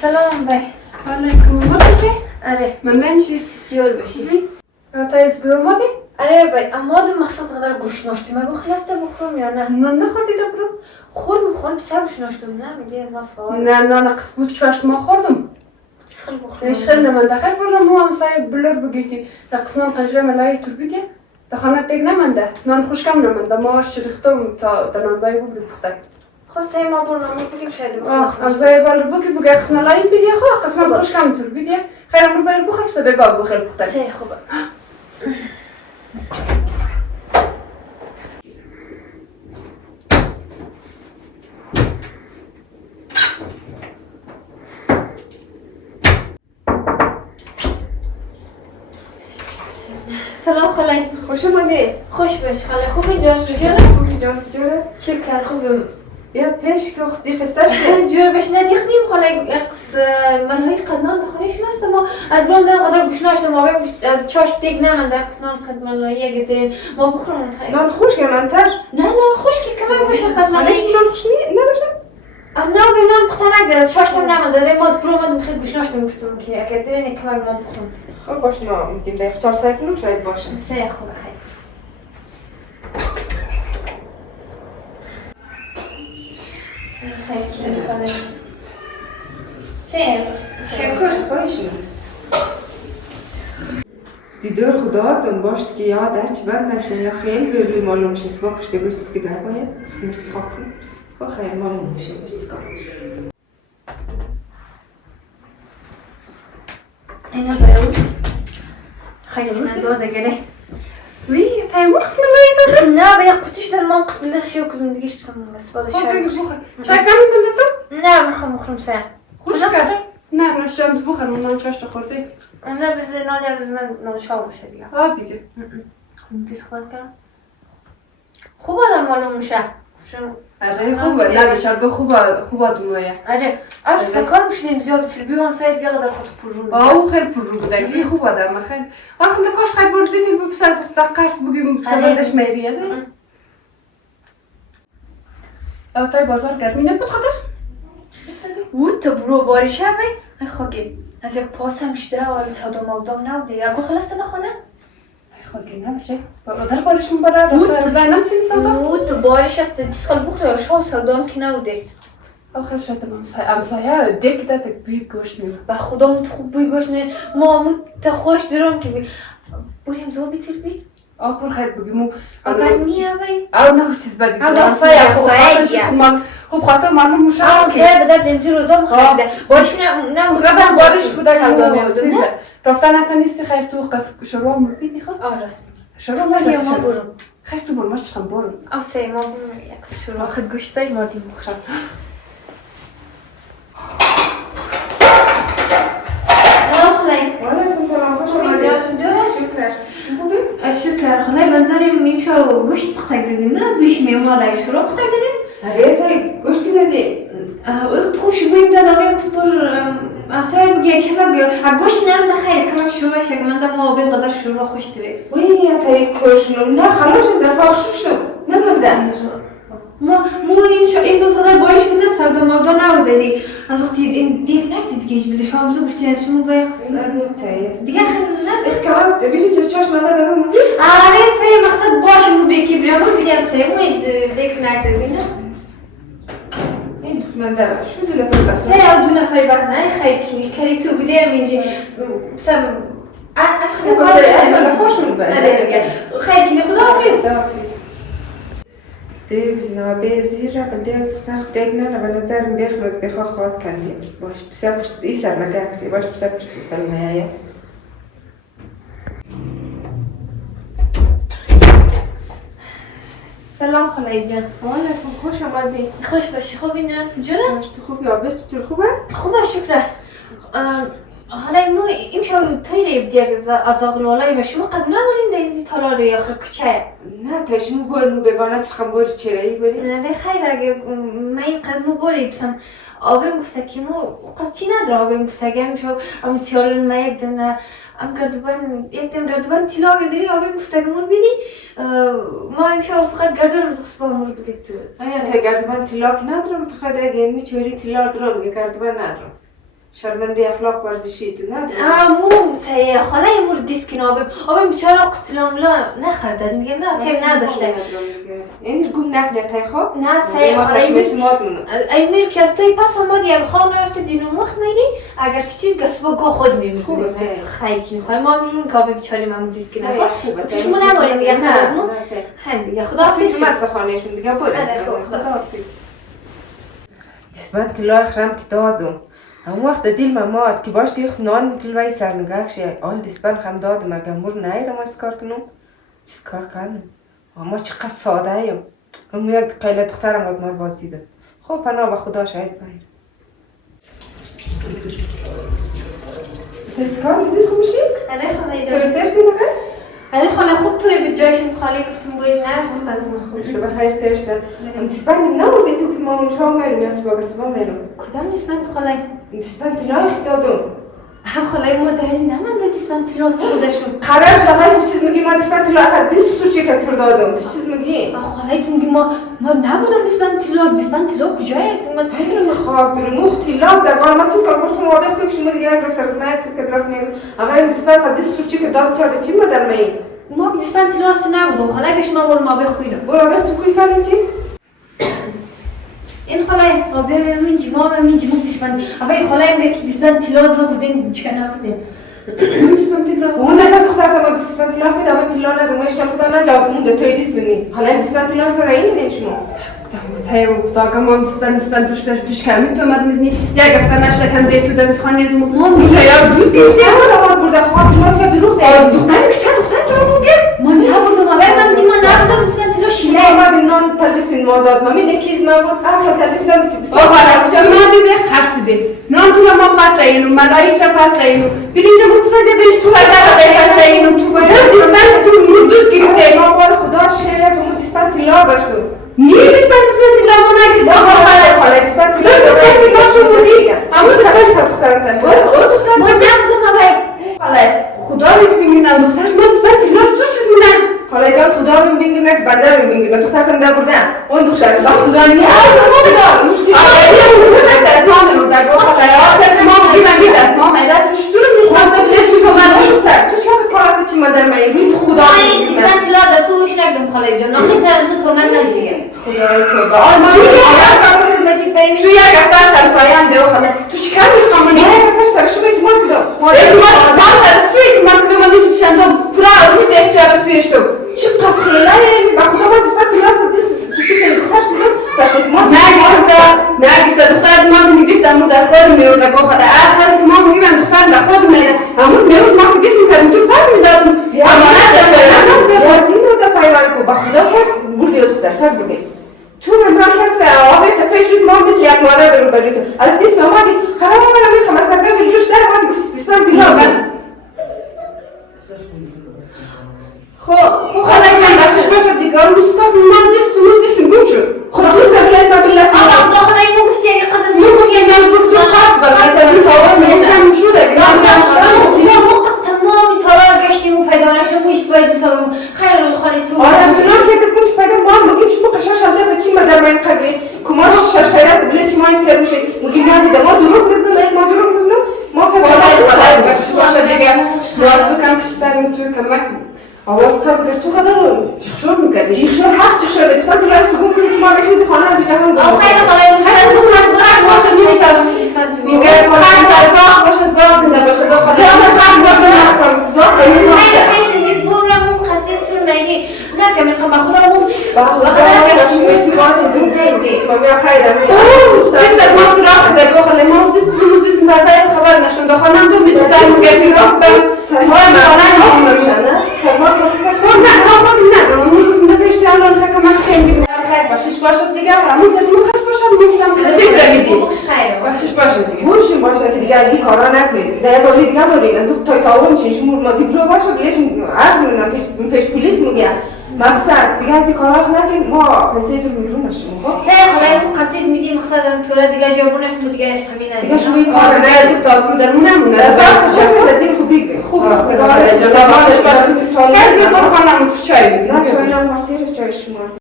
سلام بای. علیکم. ما بشه؟ آره. من چی؟ جور بشی. تا از برمادی؟ آره بای. اما دو مقصد قدر گوش ناشتی. مگه خلاسته بخورم یا نه؟ من نخوردی برو. خوردم سه گوش ناشتم نه میگی از ما فعال. نه نقص بود چاش ما خوردم. تسخل بخورم. ايش خلنا من دخل برا مو هم سايب بلور بقيتي نقصنا قنجرة ملاي تربيتي دخلنا تيجنا من ده نان خوش كم من ده ما شرختم تا دنان باي بود بختي خواسته ما برنامه بگیم شاید ام سايب بال بقى قصنا لاي بدي خو قصنا خوش كم تربيتي خير امر باي بخف سبقا بخير بختي سه خوبه سلام خاله خوش آمدی. خوش باش خاله خوبی جان چجوره؟ خوبی جان چجوره؟ شکر خوبم بیا پیش که خستی خسته شده. جور باش ندیخنیم خاله قص منهای قدنان دخوریش نست ما از برام دارم قدر گوش ناشتم ما از چاش دیگ نه من در قسمان قد منهای گدین ما بخورم نان خوش که منتر؟ نه خوش که کمی باشه قد منهای خالش نان خوش نداشتم؟ نه به نان بختنک در از چاشتم نه من داره ما از برام دارم خیلی گوش ناشتم گفتم که اگر دیرین کمی ما بخورم خب باش ما میگیم دقیق 4 ساعت کنم شاید باشه. سه خوبه خیلی خیلی که خاله سه شکر باشه. دیدار خدا دم باشد که یادش بد نشه یا خیلی به روی معلوم میشه سبا پشت گوشت استیگاه باید اسکیم تو سخاب کنم با خیلی معلوم میشه باید سکاب اینا باید خیلی نداده گره وي تاي وقت من لا يتدر نه به یک قطیش در ما قسم لیخ شیو کدوم دیگهش بسم من استفاده خاطر شاید بخير شاي كان بلدتو نه من خواهم بخورم سه خوش كذا نه نشام بخير من چاش خوردی نه بزن نانی بزن من نانشاه باشه دیگه ها دیگه دیگه خورد کردم خوب آدم معلوم میشه آره خوبه نه بیچاره خوبه دنیاه آره کار میشدیم زیاد تلبیو هم ساید دیگه قدر خود پررون او خیلی پر رو بودگی خوبه دم خیلی وقتی نکاش خیلی برد بیتیم به پسر دقیقش بگیم سبادش میریه نه آتای بازار گرمی نبود خاطر او تو برو باریشه بی ای خاکی از یک پاسم شده حالی صدام آبدام نبوده اگه خلاص ده خانه خاکی نمیشه در بارش مبارا رفته در نمتین سودا او تو باریش است چیز خال بخوره شو صدام که نبوده آخر شاید امسایه دیگه داده بوی گوشت میمون با خدا تو خوب بوی گوشت می ما تا خوش درم که بی بریم زو بیتر بی آپور خیلی بگیم بعد نیه بی او نه چیز بدی امسایه خب خاطر معلوم میشه امسایه بدر دمزی روزا مخریده باش نه قدم بارش بوده سودا میودم نه رفتن نتا نیستی خیر تو قصد شروع هم ببینی خب راست شروع ما برم خیر تو برم ماش خم برم او سه ما برم یک شروع خد گوشت بی مردیم بخورم وعلیکم سلام خوش آمدی. شکر. شکر خدای بنظریم میشه گوشت پختک دادیم نه بیش میومد شروع پختک دادیم آره تای گوشت کی دادی؟ خوش بگیم دادم پر سر بگی که مگه گوشت نرم خیر کم شروع شه من دم ما بیم قدر شروع خوش داره وی تای کوشنو نه خلاص زفاخ شو نمونده ما این دو سال باریش بود نه سودا مودا نبوده دی از وقتی این دیگه نکدید که هیچ بده شما همزه گفتی از شما بایقص دیگه خیلی ندید احتمال بیشتر دست چاش من دارم میگی آره سه مقصد باشه مو بیکی بیام بگم سه مو دیگه نکدید نه این قسمت داره شو دیگه بس سه او دو نفری بس نه خیلی کلی تو بوده میجی سم خیلی خدا حافظ بزنه بزیر قبل دیگر تخت دیگر نه به نظر میخواست بخواه خواهد کندیم باش بسیار پشت ای سر نگه باش بسیار پشت سیستم نیایه سلام خاله جان وعلیکم خوش آمدی خوش باشی خوبی نه جوره تو خوبی آبش چطور خوبه خوبه شکر حالا ما امشب تیره دیگه از آقلوالای ما شما قد نبودین دیزی تالا روی آخر کچه نه تشمو برنو بگانه چخم باری چرایی باری نه خیر اگه من این قزمو باری بسم آبیم گفته که مو قصد چی نداره آبیم گفته که امشب ام سیالن ما یک دن ام گردوبان تیلا گذاری آبیم گفته که مور بیدی ما امشب فقط گردوبان از خصبا مور بدید آیا تا گردوبان تیلا که ندارم فقط اگه اینمی چوری تیلا دارم گردوبان ندارم شرمنده اخلاق ورزشی تو نه مو سایه خاله یه مورد دیسکین آبیم بیچاره قسطلام لا نخردن میگه نه تیم نداشته یعنی گم نکنه تای خواب نه سایه خاله این میر که از توی پس هم دیگه خواه نرفته دینو مخت میری اگر که چیز گسبا گو خود میمیرد خیلی که میخواه ما میرون که آبی بیچاره من دیسکین خواه چشمو نمارین دیگه تازمو هن دیگه خداحافظ مست خانهشون دیگه برد خداحافظ دسبت کلا اخرم که دادم هم وقت دیل ماماد که باش دیخ نان کلوی سرنگاک شه آل دسبن خم دادم اگر مور نیرم از کار کنم چیز کار کنم اما چقدر ساده ایم هم یک قیله دخترم بود مار بازیده خب پناه با خدا شاید باید دسکار دیدیس خوب میشی؟ اره خاله جان ترتر کنه؟ اره خاله خوب توی به جایشون خالی گفتم باید نرفت از ما خوب شده بخیر ترشته هم دسبن نورده تو که ما اونجا میرم یا سبا گسبا میرم کدام دیسپند خاله؟ دسبن تلایخ دادم خاله ما دهج نمانده دیسپند تلاست بودشون قرار شما تو چیز میگی ما دسبن تلایخ از دیست سوچی که تر دادم تو چیز میگی؟ خاله تو میگی ما نبودم دیسپند تلا کجای؟ ما این خاک در مخ تلا دگان ما چیز کار گفتم موافق که شما دیگه اگر سرزمه چیز که درست نگم اما این دسبن از دیست سوچی که داد چارده چی مدر می؟ ما که دیسپند تلاست نبودم خاله پیش ما برو موافق کوینم موافق تو کوی کنیم چی؟ این خاله آبی من جمع دیسپند اما خاله میگه که دیسپند تلاز ما بودین چیکار نبودین دیسپند تلا اون نه دختر ما دیسپند تلا میده اما تلا نده ما اشکال خدا نده اون دو توی دیس بینی حالا دیسپند تلا چرا این شما تای افتاده ما دیسپند دوش کمی تو مد میزنی یک هفته نشده کم دیگه تو دم خانه از ما تیار دوست گشتی ما برده خواب ما چه دروغ ده دختر که چه دختر تو میگه ما نبودم اما من دیگه نبودم دیسپند تلا شیله ما نان تلبیسین ما داد ما می نکیز ما بود آخر تلبیسن آخر نان دیگه قصده نان تو ما پس رایونو مدارک را پس رایونو بینجا مفرده بهش تو پس رایونو تو باید دیسپند تو موجود گرفته ما بار خدا شکر به دیسپند تلا داشتم نیه دیسپند تلا ما نگرفت حالا دیسپند تلا شو بودی اما دیسپند دخترتن ما نبودم حالا خدا رو میبینم دخترش ما دیسپند تلاست تو چیز میدن حالا جان خدا رو میبینه که بنده رو میبینه دخترتن در بردن اون دختر با خدا میاد تو چه کارات چی مادر من روی خدا دیسپند تلا دا توش نگدم خاله جان نقی سرزمه تو من نزدیه خدای تو با آلمان میگه مجید بینی تو یک هفتهش در سایم دیو خاله تو چیکار میکنی؟ یک هفتهش سرشو به اعتماد کدام ما سرسوی اعتماد کدام من هیچ چندم پورا روی اختیار سویش تو چی پس خیلی با خدا ما دیسپند تلا از دیست چی که دخترش دیدم سرش اعتماد نگیسته دختر ما میگفتم مو در خود میرود گو خدا آخر که ما میگیم دختر در خود میره همون میرود ما که دیست میکردیم تو پس میدادم امانت در یازین رو در پیوان کو با خدا چه بردی دختر چه بردی تو من کس آبی تپه شد ما مثل یک مادر برو بری تو از دیست آمدی حالا من میخوام از تپه جوش در آمدی گفتی دیسپند تلا خب خدا که داشتش باشد دیگه اون دوستان من دیست گم شد خود تو زبیت ما بیلست آقا داخل این گفتی اگه قد از من گفتی اگر تو خط بلد این تاوان من چند شده ما موقع تمامی تارار گشتیم و پیدا نشدم و اشتباهی دیستم خیلی خالی تو آره فلان که گفتم که پیدا ما میگیم شما قشنگ شده چی مادر من قدی کمار شش تایی از بله چی ما این تر میشه میگیم نه دیدم ما دروغ میزنم ما دروغ میزنم ما پس باشه دیگه باز بکنم که بریم توی کمک آواز کار بگر تو خدا رو چخشور میکردی چخشور حق چخشور دیسپند تلا است گم کنید ما بخیز خانه از جهان گم خیلی خالی باشه میمیسم میگه خط زاق باشه زاق زنده باشه دو خدا خط باشه نخصم زاق خیلی پیش از این بون را مون خرسی سر میگی نکه من خب خدا مون با خدا گشت ما دیدی ما بیا خیر دست ما فراق دگو خاله ما دست برده خبر نشون دخانم دو میدو دست گردی راست برم سرمان کتی کس خود نه خود نه من میگم دفعه الان فکر من خیلی میدونم خیر باشش باشد دیگه همون سر من خرج باشم میگم سیتر میدی باشش باشد دیگه بورشون باشه که دیگه از این کارا نکنید دیگه باری دیگه بارین از اون تای تاون چین شما ما دیگه باشه بلیشون عرض میدم پیش پلیس میگه مقصد دیگه از این کارا نکنید ما پیسه تو میرون نشیم خب سه خدای مو قصید میدی مقصدم تو را دیگه جوابونه تو دیگه همین دیگه شما این کار کار دیگه تو تا در مونمونه از چه دل خوب بگیرید خوب جناب باشه باشه کسی تو خانم تو چای میدی نه چای نام مارتیرش چای شما